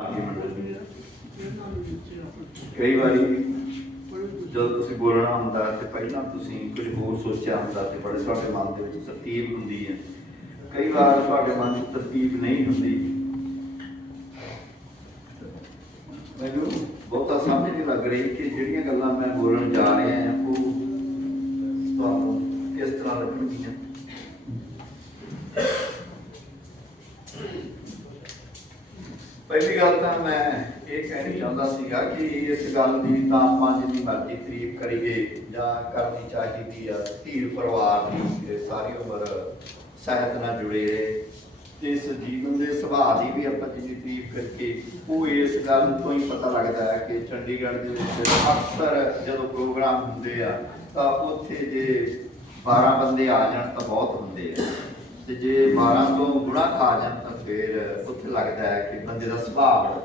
ਆਗੇ ਮੰਡਲ ਕਈ ਵਾਰੀ ਜਦੋਂ ਤੁਸੀਂ ਬੋਲਣਾ ਹੁੰਦਾ ਤੇ ਪਹਿਲਾਂ ਤੁਸੀਂ ਕੁਝ ਹੋਰ ਸੋਚਿਆ ਹੁੰਦਾ ਤੇ ਬੜੇ ਤੁਹਾਡੇ ਮਨ ਦੇ ਵਿੱਚ ਤਰਤੀਬ ਹੁੰਦੀ ਹੈ। ਕਈ ਵਾਰ ਤੁਹਾਡੇ ਮਨ 'ਚ ਤਰਤੀਬ ਨਹੀਂ ਹੁੰਦੀ। ਮੈਨੂੰ ਬਹੁਤਾ ਸਮਝ ਨਹੀਂ ਲੱਗ ਰਹੀ ਕਿ ਜਿਹੜੀਆਂ ਗੱਲਾਂ ਮੈਂ ਬੋਲਣ ਜਾ ਰਿਹਾ ਹਾਂ ਉਹ ਤੁਹਾਨੂੰ ਕਿਸ ਤਰ੍ਹਾਂ ਲੱਗਣਗੀਆਂ? ਪਹਿਲੀ ਗੱਲ ਤਾਂ ਮੈਂ ਇਹ ਕਹਿਣੀ ਚਾਹੁੰਦਾ ਸੀਗਾ ਕਿ ਇਸ ਗੱਲ ਦੀ ਤਾਂ ਆਪਾਂ ਜਿੰਨੀ ਮਰਜ਼ੀ ਤਾਰੀਫ ਕਰੀਏ ਜਾਂ ਕਰਨੀ ਚਾਹੀਦੀ ਆ, ਧੀਰ ਪਰਿਵਾਰ ਦੀ ਸਾਰੀ ਉਮਰ ਸਾਹਿਤ ਨਾਲ ਜੁੜੇ ਰਹੇ। ਤੇ ਇਸ ਜੀਵਨ ਦੇ ਸੁਭਾਅ ਦੀ ਵੀ ਆਪਾਂ ਜਿੰਨੀ ਤਾਰੀਫ ਕਰਕੇ ਉਹ ਇਸ ਗੱਲ ਤੋਂ ਹੀ ਪਤਾ ਲੱਗਦਾ ਹੈ ਕਿ ਚੰਡੀਗੜ੍ਹ ਦੇ ਵਿੱਚ ਅਕਸਰ ਜਦੋਂ ਪ੍ਰੋਗਰਾਮ ਹੁੰਦੇ ਆ, ਤਾਂ ਉੱਥੇ ਜੇ 12 ਬੰਦੇ ਆ ਜਾਣ ਤਾਂ ਬਹੁਤ ਹੁੰਦੇ ਆ। ਤੇ ਜੇ 12 ਤੋਂ ਗੁਣਾ ਖਾ ਜਾਣ ਤਾਂ ਫਿਰ ਉੱਥੇ ਲੱਗਦਾ ਹੈ ਕਿ ਬੰਦੇ ਦਾ ਸੁਭਾਅ ਬੜਾ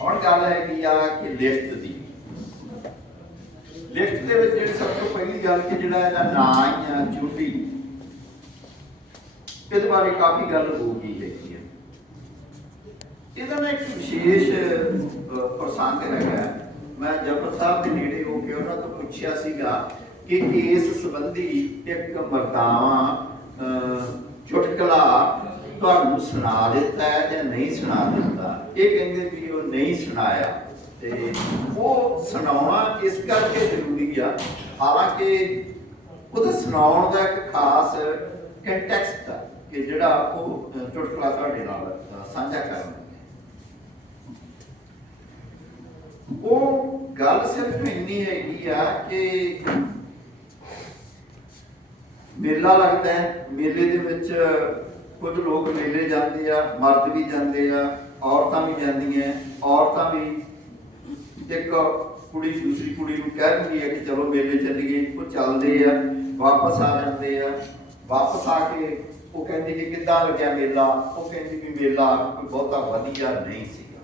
ਹੁਣ ਗੱਲ ਹੈ ਕਿ ਆ ਕਿ ਲਿਖਤ ਦੀ। ਲਿਖਤ ਦੇ ਵਿੱਚ ਜਿਹੜੀ ਸਭ ਤੋਂ ਪਹਿਲੀ ਗੱਲ ਕਿ ਜਿਹੜਾ ਇਹਦਾ ਨਾਂ ਹੀ ਆ ਚੁੰਡੀ ਇਹਦੇ ਬਾਰੇ ਕਾਫੀ ਗੱਲ ਹੋ ਗਈ ਹੈਗੀ ਹੈ ਇਹਦਾ ਨਾ ਇੱਕ ਵਿਸ਼ੇਸ਼ ਪ੍ਰਸੰਗ ਹੈਗਾ। ਮੈਂ ਜਫਰ ਸਾਹਿਬ ਦੇ ਨੇੜੇ ਹੋ ਕੇ ਉਹਨਾਂ ਤੋਂ ਪੁੱਛਿਆ ਸੀਗਾ ਕਿ ਇਸ ਸੰਬੰਧੀ ਇੱਕ ਮਰਦਾਵਾ ਚੁਟਕਲਾ ਤੁਹਾਨੂੰ ਸੁਣਾ ਦਿੱਤਾ ਹੈ ਜਾਂ ਨਹੀਂ ਸੁਣਾ ਦਿੱਤਾ। ਇਹ ਕਹਿੰਦੇ ਵੀ ਉਹ ਨਹੀਂ ਸੁਣਾਇਆ ਤੇ ਉਹ ਸੁਣਾਉਣਾ ਇਸ ਕਰਕੇ ਜ਼ਰੂਰੀ ਆ। ਹਾਲਾਂਕਿ ਉਹਦਾ ਸੁਣਾਉਣ ਦਾ ਇੱਕ ਖਾਸ ਕੰਟੈਕਸਟ ਆ ਕਿ ਜਿਹੜਾ ਉਹ ਚੁਟਕਲਾ ਤੁਹਾਡੇ ਨਾਲ ਸਾਂਝਾ ਕਰਨਾ ਉਹ ਗੱਲ ਸਿਰਫ ਇੰਨੀ ਹੈਗੀ ਆ ਕਿ ਮੇਲਾ ਲੱਗਦਾ ਹੈ। ਮੇਲੇ ਦੇ ਵਿੱਚ ਕੁਝ ਲੋਕ ਮੇਲੇ ਜਾਂਦੇ ਆ, ਮਰਦ ਵੀ ਜਾਂਦੇ ਆ, ਔਰਤਾਂ ਵੀ ਜਾਂਦੀਆਂ ਔਰਤਾਂ ਵੀ ਇੱਕ ਕੁੜੀ ਦੂਸਰੀ ਕੁੜੀ ਨੂੰ ਕਹਿ ਦਿੰਦੀ ਹੈ ਕਿ ਚਲੋ ਮੇਲੇ ਚੱਲੀਏ, ਉਹ ਚੱਲਦੇ ਆ, ਵਾਪਸ ਆ ਜਾਂਦੇ ਆ। ਵਾਪਸ ਆ ਕੇ ਉਹ ਕਹਿੰਦੀ ਕਿ ਕਿੱਦਾਂ ਲੱਗਿਆ ਮੇਲਾ? ਉਹ ਕਹਿੰਦੀ ਵੀ ਮੇਲਾ ਕੋਈ ਬਹੁਤਾ ਵਧੀਆ ਨਹੀਂ ਸੀਗਾ।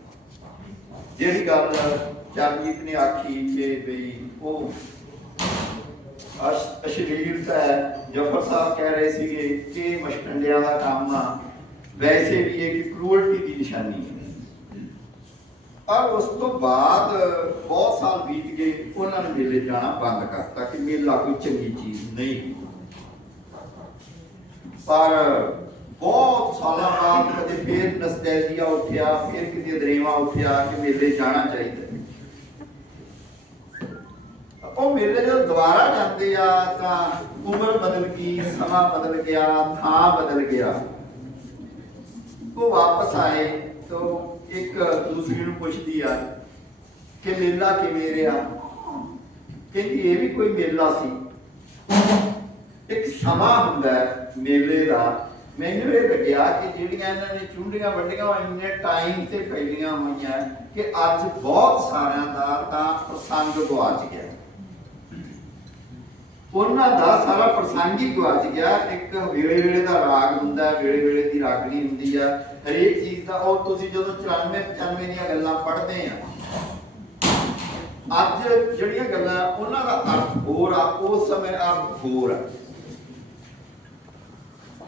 ਜਿਹੜੀ ਗੱਲ ਚਰਨਜੀਤ ਨੇ ਆਖੀ ਕਿ ਬਈ ਉਹ ਅਸ਼ਲੀਲਤਾ ਹੈ। ਜਫਰ ਸਾਹਿਬ ਕਹਿ ਰਹੇ ਸੀਗੇ ਕਿ ਮਸ਼ਕੰਡਿਆਂ ਦਾ ਕੰਮ ਵੈਸੇ ਵੀ ਇਹ ਕਿ ਕਰੂਅਲਟੀ ਦੀ ਨਿਸ਼ਾਨੀ ਹੈ। ਪਰ ਉਸ ਤੋਂ ਬਾਅਦ ਬਹੁਤ ਸਾਲ ਬੀਤ ਗਏ, ਉਹਨਾਂ ਨੇ ਮੇਲੇ ਜਾਣਾ ਬੰਦ ਕਰਤਾ ਕਿ ਮੇਲਾ ਕੋਈ ਚੰਗੀ ਚੀਜ਼ ਨਹੀਂ ਪਰ ਬਹੁਤ ਸਾਲਾਂ ਬਾਅਦ ਕਦੇ ਫੇਰ ਨਸਟੈਲਜੀਆ ਉੱਠਿਆ, ਫੇਰ ਕਿਤੇ ਦਰੇਵਾ ਉੱਠਿਆ ਕਿ ਮੇਲੇ ਜਾਣਾ ਚਾਹੀਦਾ। ਉਹ ਮੇਲੇ ਜਦੋਂ ਦੁਬਾਰਾ ਜਾਂਦੇ ਆ ਤਾਂ ਉਮਰ ਬਦਲ ਗਈ, ਸਮਾਂ ਬਦਲ ਗਿਆ, ਥਾਂ ਬਦਲ ਗਿਆ। ਉਹ ਵਾਪਸ ਆਏ ਤਾਂ ਇੱਕ ਦੂਸਰੀ ਨੂੰ ਪੁੱਛਦੀ ਆ ਕਿ ਮੇਲਾ ਕਿਵੇਂ ਰਿਹਾ? ਕਹਿੰਦੀ, ਇਹ ਵੀ ਕੋਈ ਮੇਲਾ ਸੀ। ਇੱਕ ਸਮਾਂ ਹੁੰਦਾ ਮੇਲੇ ਦਾ। ਮੈਨੂੰ ਇਹ ਲੱਗਿਆ ਕਿ ਜਿਹੜੀਆਂ ਇਹਨਾਂ ਨੇ ਚੁੰਡੀਆਂ ਵੱਡੀਆਂ ਉਹ ਇੰਨੇ ਟਾਈਮ ਤੇ ਫੈਲੀਆਂ ਹੋਈਆਂ ਕਿ ਅੱਜ ਬਹੁਤ ਸਾਰਿਆਂ ਦਾ ਤਾਂ ਪ੍ਰਸੰਗ ਗਵਾਚ ਗਿਆ ਉਹਨਾਂ ਦਾ ਸਾਰਾ ਪ੍ਰਸੰਗ ਹੀ ਗਵਾਚ ਗਿਆ। ਇੱਕ ਵੇਲੇ ਵੇਲੇ ਦਾ ਰਾਗ ਹੁੰਦਾ ਹੈ ਵੇਲੇ ਵੇਲੇ ਦੀ ਰਾਗਣੀ ਹੁੰਦੀ ਆ। ਹਰੇਕ ਚੀਜ਼ ਦਾ ਉਹ ਤੁਸੀਂ ਜਦੋਂ 94 95 ਦੀਆਂ ਗੱਲਾਂ ਪੜ੍ਹਦੇ ਆ, ਅੱਜ ਜਿਹੜੀਆਂ ਗੱਲਾਂ ਉਹਨਾਂ ਦਾ ਅਰਥ ਹੋਰ ਆ, ਉਸ ਸਮੇਂ ਅਰਥ ਹੋਰ ਆ।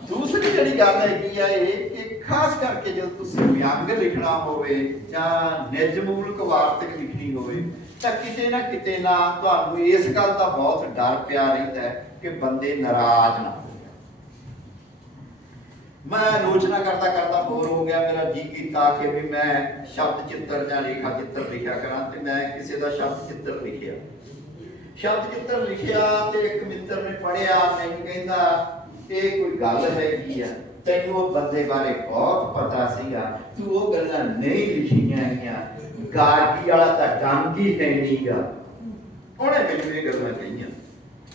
ਦੂਸਰੀ ਜਿਹੜੀ ਗੱਲ ਹੈਗੀ ਆ ਇਹ ਕਿ ਖਾਸ ਕਰਕੇ ਜਦੋਂ ਤੁਸੀਂ ਵਿਅੰਗ ਲਿਖਣਾ ਹੋਵੇ ਜਾਂ ਨਿਜਮੂਲਕ ਵਾਰਤਕ ਲਿਖਣੀ ਹੋਵੇ ਤਾਂ ਕਿਤੇ ਨਾ ਕਿਤੇ ਨਾ ਤੁਹਾਨੂੰ ਇਸ ਗੱਲ ਦਾ ਬਹੁਤ ਡਰ ਪਿਆ ਰਹਿੰਦਾ ਹੈ ਕਿ ਬੰਦੇ ਨਾਰਾਜ਼ ਨਾ ਹੋ ਜਾਣ। ਮੈਂ ਆਲੋਚਨਾ ਕਰਦਾ ਕਰਦਾ ਬੋਰ ਹੋ ਗਿਆ, ਮੇਰਾ ਜੀ ਕੀਤਾ ਕਿ ਵੀ ਮੈਂ ਸ਼ਬਦ ਚਿੱਤਰ ਜਾਂ ਰੇਖਾ ਚਿੱਤਰ ਲਿਖਿਆ ਕਰਾਂ ਤੇ ਮੈਂ ਕਿਸੇ ਦਾ ਸ਼ਬਦ ਚਿੱਤਰ ਲਿਖਿਆ। ਸ਼ਬਦ ਚਿੱਤਰ ਲਿਖਿਆ ਤੇ ਇੱਕ ਮਿੱਤਰ ਨੇ ਪੜਿਆ ਮੈਨੂੰ ਕਹਿੰਦਾ, ਇਹ ਕੋਈ ਗੱਲ ਹੈਗੀ ਆ, ਤੈਨੂੰ ਉਹ ਬੰਦੇ ਬਾਰੇ ਬਹੁਤ ਪਤਾ ਸੀਗਾ, ਤੂੰ ਉਹ ਗੱਲਾਂ ਨਹੀਂ ਲਿਖੀਆਂ ਹੈਗੀਆਂ ਗਾਰਗੀ ਵਾਲਾ ਤਾਂ ਡਾਂਗੀ ਹੈ ਨਹੀਂਗਾ ਉਹਨੇ ਮੈਨੂੰ ਇਹ ਗੱਲਾਂ ਕਹੀਆਂ।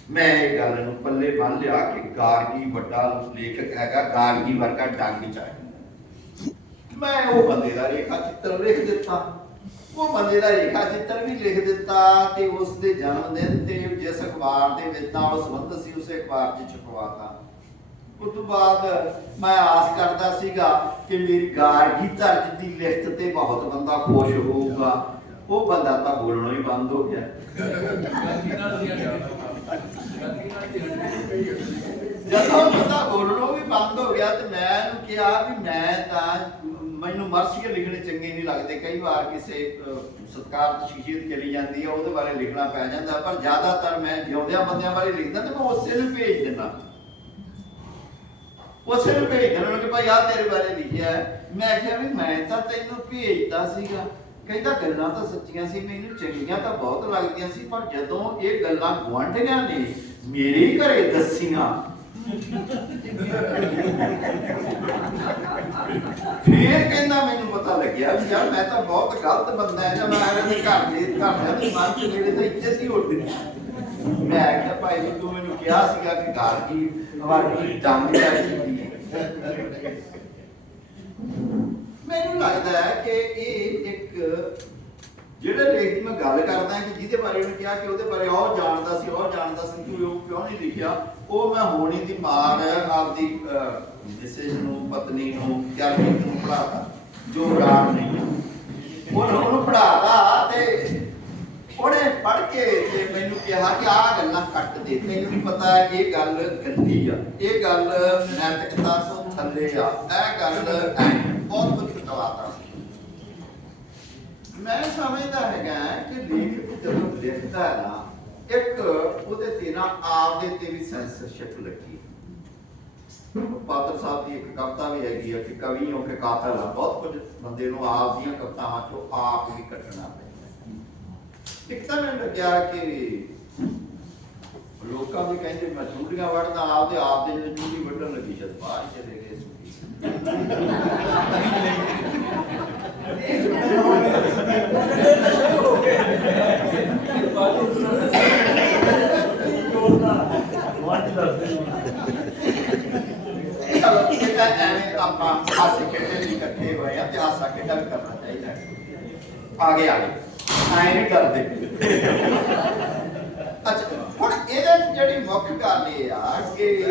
ਮੈਂ ਇਹ ਗੱਲ ਨੂੰ ਪੱਲੇ ਬੰਨ ਲਿਆ ਕਿ ਗਾਰਗੀ ਵੱਡਾ ਲੇਖਕ ਹੈਗਾ, ਗਾਰਗੀ ਵਰਗਾ ਡੰਗ ਚਾਹੀਦਾ ਮੈਂ ਉਹ ਬੰਦੇ ਦਾ ਰੇਖਾ ਚਿੱਤਰ ਲਿਖ ਦਿੱਤਾ। ਉਹ ਬੰਦੇ ਦਾ ਰੇਖਾ ਚਿੱਤਰ ਵੀ ਲਿਖ ਦਿੱਤਾ ਤੇ ਉਸ ਦੇ ਜਨਮ ਦਿਨ ਤੇ ਜਿਸ ਅਖਬਾਰ ਦੇ ਵਿੱਚ ਨਾਲ ਸੰਬੰਧ ਸੀ, ਉਸੇ ਅਖਬਾਰ 'ਚ ਛਪਵਾਤਾ ਉਸ ਤੋਂ ਬਾਅਦ ਮੈਂ ਆਸ ਕਰਦਾ ਸੀਗਾ ਕਿ ਮੇਰੀ ਗਾਰਗੀ ਧਰਜ ਦੀ ਲਿਖਤ ਤੇ ਬਹੁਤ ਬੰਦਾ ਖੁਸ਼ ਹੋਊਗਾ। ਉਹ ਬੰਦਾ ਤਾਂ ਬੋਲਣਾ ਹੀ ਬੰਦ ਹੋ ਗਿਆ। ਜਦੋਂ ਬੰਦਾ ਬੋਲਣੋਂ ਵੀ ਬੰਦ ਹੋ ਗਿਆ ਤੇ ਮੈਂ ਇਹਨੂੰ ਕਿਹਾ ਵੀ ਮੈਂ ਤਾਂ ਮੈਨੂੰ ਮਰਸੀਏ ਲਿਖਣੇ ਚੰਗੇ ਨਹੀਂ ਲੱਗਦੇ। ਕਈ ਵਾਰ ਕਿਸੇ ਅਹ, ਸਤਿਕਾਰਤ ਸ਼ਖਸੀਅਤ ਚਲੀ ਜਾਂਦੀ ਹੈ ਉਹਦੇ ਬਾਰੇ ਲਿਖਣਾ ਪੈ ਜਾਂਦਾ। ਪਰ ਜ਼ਿਆਦਾਤਰ ਮੈਂ ਜਿਉਂਦਿਆਂ ਬੰਦਿਆਂ ਬਾਰੇ ਲਿਖਦਾ ਤੇ ਮੈਂ ਉਸੇ ਨੂੰ ਭੇਜ ਦਿੰਦਾ। ਉਸੇ ਨੂੰ ਭੇਜ ਦਿੰਦਾ ਕਿ ਭਾਈ ਆਹ ਤੇਰੇ ਬਾਰੇ ਲਿਖਿਆ ਹੈ। ਮੈਂ ਕਿਹਾ ਵੀ ਮੈਂ ਤਾਂ ਤੈਨੂੰ ਭੇਜਦਾ ਸੀਗਾ ਕਹਿੰਦਾ ਗੱਲਾਂ ਤਾਂ ਸੱਚੀਆਂ ਸੀ, ਮੈਨੂੰ ਚੰਗੀਆਂ ਤਾਂ ਬਹੁਤ ਲੱਗਦੀਆਂ ਸੀ, ਪਰ ਜਦੋਂ ਇਹ ਗੱਲਾਂ ਗੁਆਂਢੀਆਂ ਨੇ ਮੇਰੇ ਘਰੇ ਦੱਸੀਆਂ, ਫੇਰ ਕਹਿੰਦਾ ਮੈਨੂੰ ਪਤਾ ਲੱਗਿਆ ਵੀ ਯਾਰ ਮੈਂ ਤਾਂ ਬਹੁਤ ਗਲਤ ਬੰਦਾ ਹਾਂ, ਜਾਂ ਮੈਂ ਆਪਣੇ ਘਰ ਦੇ ਘਰਦਿਆਂ ਦੇ ਮਨ ਚ ਮੇਰੇ ਤਾਂ ਇੱਜ਼ਤ ਹੀ ਉੱਡਦੀ ਮੈਂ ਕਿਹਾ ਭਾਈ ਜੀ, ਤੂੰ ਮੈਨੂੰ ਕਿਹਾ ਸੀਗਾ ਕਿ ਘਰ ਦੀ ਵਾਰੀ ਡੰਗ ਜਾਂਦੀ ਮੈਨੂੰ ਲੱਗਦਾ ਹੈ ਕਿ ਇਹ ਇੱਕ ਜਿਹੜੇ ਲੇਖ ਦੀ ਮੈਂ ਗੱਲ ਕਰਦਾ ਕਿ ਜਿਹਦੇ ਬਾਰੇ ਉਹਨੇ ਕਿਹਾ ਕਿ ਉਹਦੇ ਬਾਰੇ ਉਹ ਜਾਣਦਾ ਸੀ, ਉਹ ਜਾਣਦਾ ਸੀ ਤੂੰ ਉਹ ਕਿਉਂ ਨਹੀਂ ਲਿਖਿਆ, ਉਹ ਮੈਂ ਹੋਣੀ ਦੀ ਮਾਰ ਆਪਦੀ ਮਿਸੇਜ ਨੂੰ, ਪਤਨੀ ਨੂੰ ਕਿਆਰੀ ਨੂੰ ਪੜਾਤਾ ਜੋ ਰਾਮ ਨਹੀਂ ਉਹਨੂੰ ਪੜਾਤਾ ਤੇ ਉਹਨੇ ਪੜ ਕੇ ਤੇ ਮੈਨੂੰ ਕਿਹਾ ਕਿ ਆਹ ਗੱਲਾਂ ਕੱਟ ਦੇ ਤੈਨੂੰ ਨਹੀਂ ਪਤਾ ਇਹ ਗੱਲ ਗੰਦੀ ਆ, ਇਹ ਗੱਲ ਨੈਤਿਕਤਾ ਤੋਂ ਥੱਲੇ ਆ, ਇਹ ਗੱਲ ਐ, ਬਹੁਤ ਕੁਝ ਮੈਂ ਸਮਝਦਾ ਹੈਗਾ ਕਿ ਲੇਖਕ ਜਦੋਂ ਲਿਖਦਾ ਹੈ ਨਾ, ਇੱਕ ਉਹਦੇ ਤੇ ਨਾ ਆਪ ਦੇ ਤੇ ਵੀ ਸੈਂਸਰਸ਼ਿਪ ਲੱਗੀ। ਪਾਤਰ ਸਾਹਿਬ ਦੀ ਇੱਕ ਕਵਿਤਾ ਵੀ ਹੈਗੀ ਆ ਕਿ ਕਵੀ ਹੋ ਕੇ ਕਾਤਲ ਆ, ਬਹੁਤ ਕੁਝ ਬੰਦੇ ਨੂੰ ਆਪ ਦੀਆਂ ਕਵਿਤਾਵਾਂ ਚੋਂ ਆਪ ਵੀ ਕੱਟਣਾ ਪੈਂਦਾ ਇੱਕ ਤਾਂ ਮੈਨੂੰ ਲੱਗਿਆ ਕਿ ਲੋਕਾਂ ਵੀ ਕਹਿੰਦੇ ਮੈਂ ਚੂੜੀਆਂ ਵੜਦਾ, ਆਪਦੇ ਆਪ ਦੇ ਜਿਹੜੇ ਚੂੜੀ ਵੱਢਣ ਲੱਗੀ, ਜਦ ਬਾਹਰ ਹੀ ਚਲੇ ਗਏ ਸੁਖੀ। ਚਲੋ ਇਹ ਤਾਂ ਐਵੇਂ ਆਪਾਂ ਹਾਸੇ ਖੇਡੇ ਲਈ ਇਕੱਠੇ ਹੋਏ ਆ ਤੇ ਹਾਸਾ ਖੇਡਾ ਵੀ ਕਰਨਾ ਚਾਹੀਦਾ ਹੈ। ਆਗੇ ਆਗੇ ਐਂ ਨਹੀਂ ਕਰਦੇ। ਅੱਛਾ, ਹੁਣ ਇਹਦੇ 'ਚ ਜਿਹੜੀ ਮੁੱਖ ਗੱਲ ਇਹ ਆ ਕਿ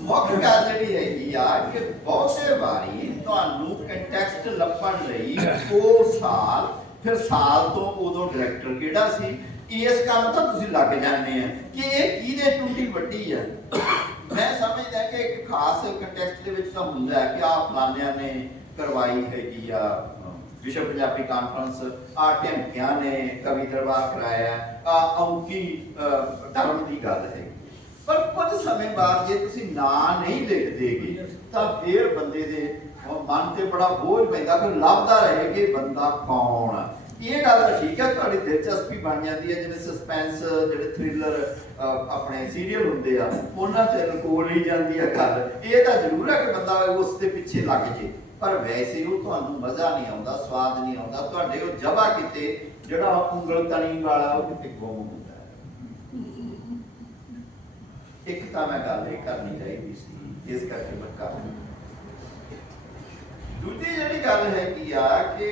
ਮੁੱਖ ਗੱਲ ਜਿਹੜੀ ਹੈਗੀ ਆ ਕਿ ਬਹੁਤੇ ਵਾਰੀ ਤੁਹਾਨੂੰ ਕੰਟੈਕਸਟ ਲੱਭਣ ਲਈ ਉਹ ਸਾਲ, ਫਿਰ ਸਾਲ ਤੋਂ ਉਦੋਂ ਡਾਇਰੈਕਟਰ ਕਿਹੜਾ ਸੀ? ਇਸ ਕੰਮ ਤਾਂ ਤੁਸੀਂ ਲੱਗ ਜਾਂਦੇ ਆ ਕਿ ਇਹ ਕਿਹਦੇ ਟੁੱਟੀ ਖਾਸ ਕੰਟੈਕਸਟ ਦੇ ਵਿੱਚ ਤਾਂ ਹੁੰਦਾ ਹੈ ਕਿ ਆ ਫਲਾਨਿਆਂ ਨੇ ਕਰਵਾਈ ਹੈਗੀ ਆ ਵਿਸ਼ਵ ਪੰਜਾਬੀ ਕਾਨਫਰੰਸ ਆ ਢਿਮਕਿਆਂ ਨੇ ਕਵੀ ਦਰਬਾਰ ਕਰਾਇਆ ਆ ਔਂਕੀ ਧਰਮ ਦੀ ਗੱਲ ਹੈ। ਪਰ ਕੁਝ ਸਮੇਂ ਬਾਅਦ ਜੇ ਤੁਸੀਂ ਨਾਂ ਨਹੀਂ ਲਿਖਦੇਗੇ ਤਾਂ ਫੇਰ ਬੰਦੇ ਦੇ ਮਨ ਤੇ ਬੜਾ ਬੋਝ ਪੈਂਦਾ ਕਿ ਲੱਭਦਾ ਰਹੇ ਕਿ ਬੰਦਾ ਕੌਣ ਆ। ਇਹ ਗੱਲ ਤਾਂ ਤੁਹਾਡੀ ਦਿਲਚਸਪੀ ਬਣ ਜਾਂਦੀ ਹੈ? ਜਿਵੇਂ ਸਸਪੈਂਸ ਜਿਹੜੇ ਥ੍ਰਿਲਰ ਆਪਣੇ ਸੀਰੀਅਲ ਹੁੰਦੇ ਆ, ਉਹਨਾਂ ਚ ਲਕੋ ਲਈ ਜਾਂਦੀ ਹੈ ਗੱਲ। ਇਹ ਤਾਂ ਜ਼ਰੂਰ ਹੈ ਕਿ ਬੰਦਾ ਉਸ ਦੇ ਪਿੱਛੇ ਲੱਗ ਜੇ। ਪਰ ਵੈਸੇ ਉਹ ਤੁਹਾਨੂੰ ਮਜ਼ਾ ਨਹੀਂ ਆਉਂਦਾ, ਸਵਾਦ ਨਹੀਂ ਆਉਂਦਾ। ਤੁਹਾਡੇ ਉਹ ਜਵਾ ਕਿਤੇ, ਜਿਹੜਾ ਉਂਗਲ ਤਣੀ ਵਾਲਾ, ਉਹ ਕਿਤੇ ਗੁੰਮ ਹੁੰਦਾ ਹੈ। ਇੱਕ ਤਾਂ ਮੈਂ ਗੱਲ ਇਹ ਕਰਨੀ ਚਾਹੀਦੀ ਸੀ, ਇਸ ਕਰਕੇ ਮੈਂ ਕਰ ਦੂਜੀ ਜਿਹੜੀ ਗੱਲ ਹੈਗੀ ਆ ਕਿ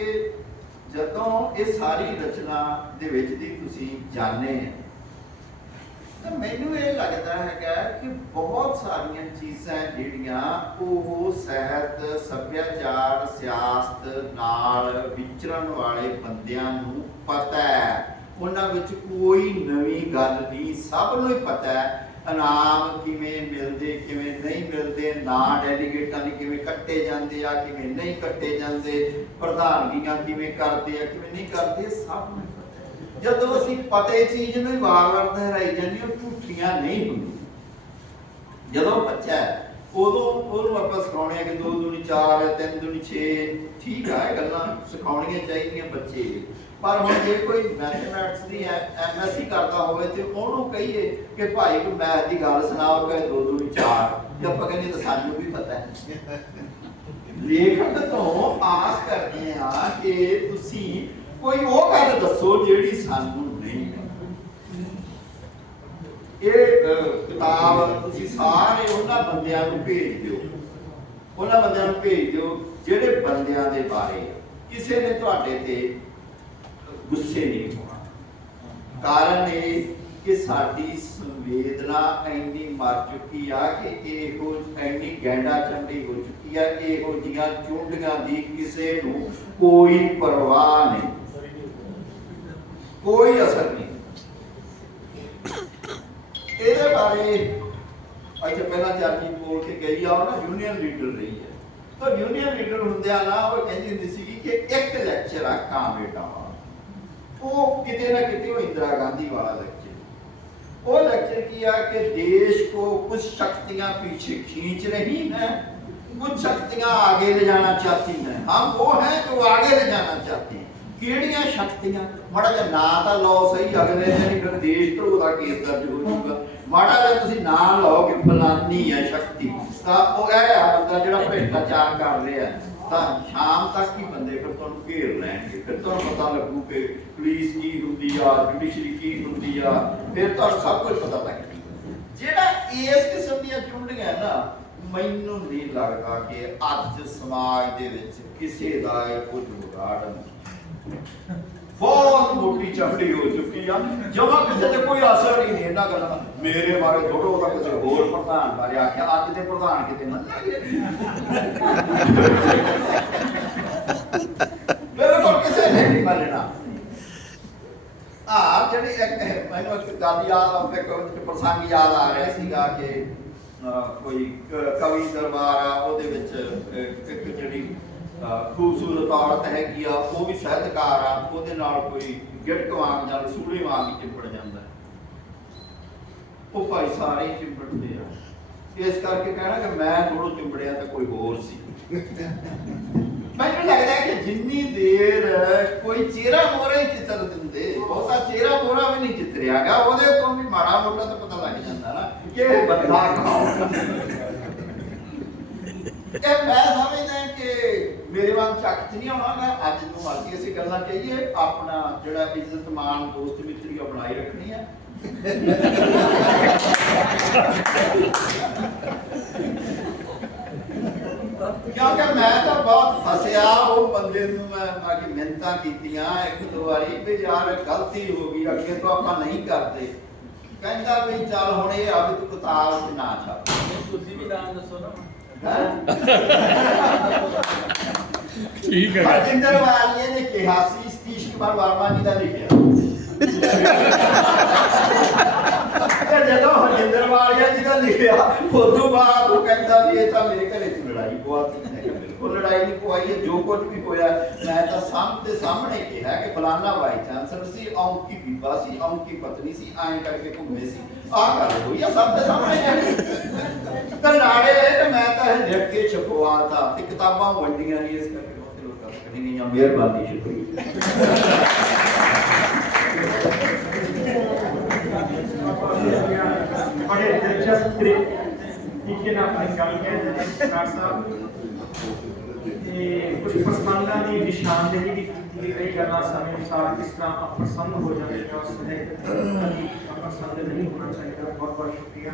ਜਦੋਂ ਇਹ ਸਾਰੀ ਰਚਨਾ ਦੇ ਵਿੱਚ ਦੀ ਤੁਸੀਂ ਜਾਣੇ ਆ ਤਾਂ ਮੈਨੂੰ ਇਹ ਲੱਗਦਾ ਹੈਗਾ ਕਿ ਬਹੁਤ ਸਾਰੀਆਂ ਚੀਜ਼ਾਂ ਜਿਹੜੀਆਂ ਉਹ ਸਾਹਿਤ, ਸੱਭਿਆਚਾਰ, ਸਿਆਸਤ ਨਾਲ ਵਿਚਰਨ ਵਾਲੇ ਬੰਦਿਆਂ ਨੂੰ ਪਤਾ ਹੈ। ਉਹਨਾਂ ਵਿੱਚ ਕੋਈ ਨਵੀਂ ਗੱਲ ਨਹੀਂ, ਸਭ ਨੂੰ ਹੀ ਪਤਾ ਹੈ ਇਨਾਮ ਕਿਵੇਂ ਮਿਲਦੇ, ਕਿਵੇਂ ਨਹੀਂ ਮਿਲਦੇ, ਨਾਂ ਡੈਲੀਗੇਟਾਂ ਦੀ ਕਿਵੇਂ ਕੱਟੇ ਜਾਂਦੇ ਆ, ਕਿਵੇਂ ਨਹੀਂ ਕੱਟੇ ਜਾਂਦੇ, ਪ੍ਰਧਾਨਗੀਆਂ ਕਿਵੇਂ ਕਰਦੇ ਆ, ਕਿਵੇਂ ਨਹੀਂ ਕਰਦੇ ਸਭ ਨੂੰ ਪਤਾ ਜਦੋਂ ਅਸੀਂ ਪਤੇ ਚੀਜ਼ ਨੂੰ ਹੀ ਵਾਰ-ਵਾਰ ਦੁਹਰਾਈ ਜਾਂਦੀ ਉਹ ਝੂਠੀਆਂ ਨਹੀਂ ਹੁੰਦੀਆਂ। ਜਦੋਂ ਬੱਚਾ ਉਦੋਂ ਉਹਨੂੰ ਆਪਾਂ ਸਿਖਾਉਣੇ ਆ ਕਿ 2 ਦੂਣੀ 4 3 ਦੂਣੀ 6 ਠੀਕ ਆ, ਇਹ ਗੱਲਾਂ ਸਿਖਾਉਣੀਆਂ ਚਾਹੀਦੀਆਂ ਬੱਚੇ। ਪਰ ਹੁਣ ਜੇ ਕੋਈ ਮੈਥਮੈਟਿਕਸ ਦੀ ਐਮਐਸਸੀ ਕਰਦਾ ਹੋਵੇ ਤੇ ਉਹਨੂੰ ਕਹੀਏ ਕਿ ਭਾਈ ਤੂੰ ਮੈਥ ਦੀ ਗੱਲ ਸੁਣਾਓ ਕਿ 2 ਦੂਣੀ 4 ਤੇ ਆਪਾਂ ਕਹਿੰਦੇ ਤਾਂ ਸਾਨੂੰ ਵੀ ਪਤਾ ਹੈ। ਲੇਖਕ ਤੋਂ ਆਸ ਕਰਦੇ ਆ ਕਿ ਤੁਸੀਂ ਕੋਈ ਉਹ ਗੱਲ ਦੱਸੋ ਜਿਹੜੀ ਸਾਨੂੰ ਇਹ ਕਿਤਾਬ ਤੁਸੀਂ ਸਾਰੇ ਉਹਨਾਂ ਬੰਦਿਆਂ ਨੂੰ ਭੇਜ ਦਿਓ। ਉਹਨਾਂ ਬੰਦਿਆਂ ਨੂੰ ਭੇਜ ਦਿਓ ਜਿਹੜੇ ਬੰਦਿਆਂ ਦੇ ਬਾਰੇ ਕਿਸੇ ਨੇ ਤੁਹਾਡੇ ਤੇ ਗੁੱਸੇ ਨਹੀਂ ਹੋਣਾ। ਕਾਰਨ ਇਹ ਕਿ ਸਾਡੀ ਸੰਵੇਦਨਾ ਇੰਨੀ ਮਰ ਚੁੱਕੀ ਆ ਕਿ ਇਹੋ ਇੰਨੀ ਗੈਂਡਾ ਚੰਡੀ ਹੋ ਚੁੱਕੀ ਆ, ਇਹੋ ਜੀਆਂ ਚੁੰਡੀਆਂ ਦੀ ਕਿਸੇ ਨੂੰ ਕੋਈ ਪਰਵਾਹ ਨਹੀਂ। ਕੋਈ ਅਸਰ ਨਹੀਂ। ਇਹਦੇ ਬਾਰੇ ਅੱਛਾ ਪਹਿਲਾਂ ਚਰਜੀ ਕੋਲ ਕੇ ਗਈ ਆ ਨਾ ਯੂਨੀਅਨ ਲੀਡਰ ਰਹੀ ਹੈ। ਤਾਂ ਯੂਨੀਅਨ ਲੀਡਰ ਹੁੰਦਿਆਂ ਨਾ ਉਹ ਕਹਿੰਦੀ ਹੁੰਦੀ ਸੀ ਕਿ ਇੱਕ ਲੈਕਚਰ ਆ ਕਾਮੇਟਾ وہ کتے نہ کتے وہ اندرہ ਗਾਂਧੀ والا لیکچر وہ لیکچر کیا کہ دیش کو کچھ شکتیاں پیچھے کھینچ رہی ہیں کچھ شکتیاں آگے لے جانا چاہتی ہیں ہم وہ ہیں جو آگے لے جانا چاہتی ہیں ਕਿਹੜੀਆਂ ਸ਼ਕਤੀਆਂ? ਮਾੜਾ ਜਿਹਾ ਨਾਂ ਤਾਂ ਲਓ, ਸਹੀ ਅਗਲੇ ਦਿਨ ਫਿਰ ਦੇਸ਼ ਧਰੋ ਦਾ ਕੇਸ ਦਰਜ ਹੋ ਜਾਊਗਾ। ਮਾੜਾ ਜਿਹਾ ਤੁਸੀਂ ਨਾਂ ਲਓ ਕਿ ਫਲਾਨੀ ਹੈ ਸ਼ਕਤੀ। ਤਾਂ ਉਹ ਇਹ ਆ ਬੰਦਾ ਜਿਹੜਾ ਭ੍ਰਿਸ਼ਟਾਚਾਰ ਕਰ ਰਿਹਾ ਤਾਂ ਸ਼ਾਮ ਤੱਕ ਹੀ ਬੰਦੇ ਫਿਰ ਤੁਹਾਨੂੰ ਘੇਰ ਲੈਣਗੇ। ਫਿਰ ਤੁਹਾਨੂੰ ਪਤਾ ਲੱਗੂ ਕਿ ਪੁਲਿਸ ਕੀ ਹੁੰਦੀ ਆ ਜੁਡੀਸ਼ਰੀ ਕੀ ਹੁੰਦੀ ਆ, ਫਿਰ ਤੁਹਾਨੂੰ ਸਭ ਕੁਝ ਪਤਾ ਲੱਗ ਜਿਹੜਾ ਇਸ ਕਿਸਮ ਦੀਆਂ ਚੁੰਡੀਆਂ ਨਾ, ਮੈਨੂੰ ਨਹੀਂ ਲੱਗਦਾ ਕਿ ਅੱਜ ਸਮਾਜ ਦੇ ਵਿੱਚ ਕਿਸੇ ਦਾ ਇਹ ਕੁਝ ਵਿਗਾੜ ਨਹੀਂ। ਬਹੁਤ ਮੋਟੀ ਚਮੜੀ ਹੋ ਚੁੱਕੀ ਆ। ਜਮਾ ਕਿਸੇ ਤੇ ਕੋਈ ਅਸਰ ਹੀ ਨਹੀਂ ਇਹਨਾਂ ਗੱਲਾਂ ਦਾ। ਮੇਰੇ ਬਾਰੇ ਥੋੜੋ ਉਹਦਾ ਕਿਸੇ ਹੋਰ ਪ੍ਰਧਾਨ ਬਾਰੇ ਆਖਿਆ ਅੱਜ ਦੇ ਪ੍ਰਧਾਨ ਕਿਤੇ ਮੰਨਾਂਗੇ ਬਿਲਕੁਲ ਕਿਸੇ ਨੇ ਨਹੀਂ ਮੰਨਣਾ। ਆ ਜਿਹੜੀ ਇੱਕ ਮੈਨੂੰ ਇੱਕ ਗੱਲ ਯਾਦ ਇੱਕ ਇੱਕ ਪ੍ਰਸੰਗ ਯਾਦ ਆ ਰਿਹਾ ਸੀਗਾ ਕਿ ਕੋਈ ਕਵੀ ਦਰਬਾਰ ਆ, ਉਹਦੇ ਵਿੱਚ ਇੱਕ ਜਿਹੜੀ ਖੂਬਸੂਰਤ ਔਰਤ ਹੈਗੀ ਆ, ਉਹ ਵੀ ਸਾਹਿਤਕਾਰ ਆ, ਉਹਦੇ ਨਾਲ ਕੋਈ ਗਿਟਕ ਵਾਂਗ ਜਾਂ ਸੂੜੇ ਵਾਂਗ ਹੀ ਚਿੰਬੜ ਜਾਂਦਾ ਉਹ ਭਾਈ ਸਾਰੇ ਚਿੰਬੜਦੇ ਆ। ਇਸ ਕਰਕੇ ਕਹਿਣਾ ਕਿ ਮੈਂ ਥੋੜੋ ਚਿੰਬੜਿਆ ਤਾਂ ਕੋਈ ਹੋਰ ਸੀ। ਮੈਨੂੰ ਲੱਗਦਾ ਕਿ ਜਿੰਨੀ ਦੇਰ ਕੋਈ ਚਿਹਰਾ ਮੋਰਾ ਹੀ ਚਿੱਤਰ ਦਿੰਦੇ, ਬਹੁਤਾ ਚਿਹਰਾ ਮੋਰਾ ਵੀ ਨਹੀਂ ਚਿੱਤਰਿਆਗਾ ਉਹਦੇ ਤੋਂ ਵੀ ਮਾੜਾ ਮੋਟਾ ਤਾਂ ਪਤਾ ਲੱਗ ਜਾਂਦਾ ਨਾ ਕਿ ਇਹ ਬੰਦਾ ਕੌਣ ਇਹ ਮੈਂ ਚ ਨਹੀਂ ਆਉਣਾ ਗਾ ਅੱਜ ਨੂੰ ਮਰਜ਼ੀ ਅਸੀਂ ਗੱਲਾਂ ਕਹੀਏ ਆਪਣਾ ਜਿਹੜਾ ਇੱਜ਼ਤ ਮਾਨ ਦੋਸਤ ਮਿੱਤਰੀ ਉਹ ਬਣਾਈ ਰੱਖਣੀ ਆ। ਕਿਉਂਕਿ ਮੈਂ ਤਾਂ ਬਹੁਤ ਫਸਿਆ ਉਹ ਬੰਦੇ ਨੂੰ ਮੈਂ ਮੈਂ ਕਿ ਮਿਹਨਤਾਂ ਕੀਤੀਆਂ ਇੱਕ ਦੋ ਵਾਰੀ ਵੀ ਯਾਰ ਗਲਤੀ ਹੋ ਗਈ ਅੱਗੇ ਤੋਂ ਆਪਾਂ ਨਹੀਂ ਕਰਦੇ। ਕਹਿੰਦਾ ਵੀ ਚੱਲ ਹੁਣ ਇਹ ਆ ਵੀ ਤੂੰ ਕਿਤਾਬ 'ਚ ਨਾ ਛਾਪ ਤੁਸੀਂ ਵੀ ਨਾਮ ਦੱਸੋ ਨਾ ਠੀਕ ਹੈ। ਹਰਜਿੰਦਰ ਵਾਲੀਏ ਨੇ ਕਿਹਾ ਸੀ, ਸਤੀਸ਼ ਕੁਮਾਰ ਵਰਮਾ ਜੀ ਦਾ ਲਿਖਿਆ। ਤੇ ਜਦੋਂ ਹਰਜਿੰਦਰ ਵਾਲੀਆ ਜੀ ਦਾ ਲਿਖਿਆ ਉਦੋਂ ਬਾਅਦ ਉਹ ਕਹਿੰਦਾ ਵੀ ਇਹ ਤਾਂ ਮੇਰੇ ਘਰੇ ਚ ਲੜਾਈ ਪਵਾਤੀ ਹੈ ਬਿਲਕੁਲ ਲੜਾਈ ਨਹੀਂ ਪਵਾਈ ਹੈ, ਜੋ ਕੁਝ ਵੀ ਹੋਇਆ, ਮੈਂ ਤਾਂ ਸਾਹਮਣੇ ਸਾਹਮਣੇ ਕਿਹਾ ਕਿ ਫਲਾਨਾ ਵਾਈ ਚਾਂਸਲਰ ਸੀ, ਔਂਕੀ ਬੀਬਾ ਸੀ, ਔਂਕੀ ਪਤਨੀ ਸੀ, ਐਂ ਕਰਕੇ ਘੁੰਮੇ ਸੀ। ਆਹ ਗੱਲ ਹੋਈ ਆ, ਸਭ ਦੇ ਸਾਹਮਣੇ। ਕਹਿਣੀ ਕਨਾੜੇ ਤੇ ਮੈਂ ਤਾਂ ਇਹ ਲਿਖ ਕੇ ਛਪਵਾਤਾ। ਤੇ ਕਿਤਾਬਾਂ ਵੰਡੀਆਂ ਨਹੀਂ, ਇਸ ਕਰਕੇ ਬਹੁਤ ਲੋਕਾਂ ਤੱਕ ਨਹੀਂ ਗਈਆਂ, ਮਿਹਰਬਾਨੀ, ਸ਼ੁਕਰੀਆ। ਬੜੇ ਦਿਲਚਸਪ ਤਰੀਕੇ ਨਾਲ ਆਪਣੀ ਗੱਲ ਕਹਿੰਦੇ ਨੇ ਸਰਕਾਰ ਸਾਹਿਬ। ਤੇ ਕੁਝ ਪਸੰਦਾਂ ਦੀ ਨਿਸ਼ਾਨਦੇਹੀ ਵੀ ਕੀਤੀ ਗਈ ਗੱਲਾਂ ਸਮੇਂ ਅਨੁਸਾਰ ਕਿਸ ਤਰ੍ਹਾਂ ਅਪਸੰਦ ਹੋ ਜਾਂਦੇ ਨੇ, ਉਸ ਨੇ ਕਦੀ ਅਪਸੰਦ ਨਹੀਂ ਹੋਣਾ ਚਾਹੀਦਾ। ਬਹੁਤ ਬਹੁਤ ਸ਼ੁਕਰੀਆ।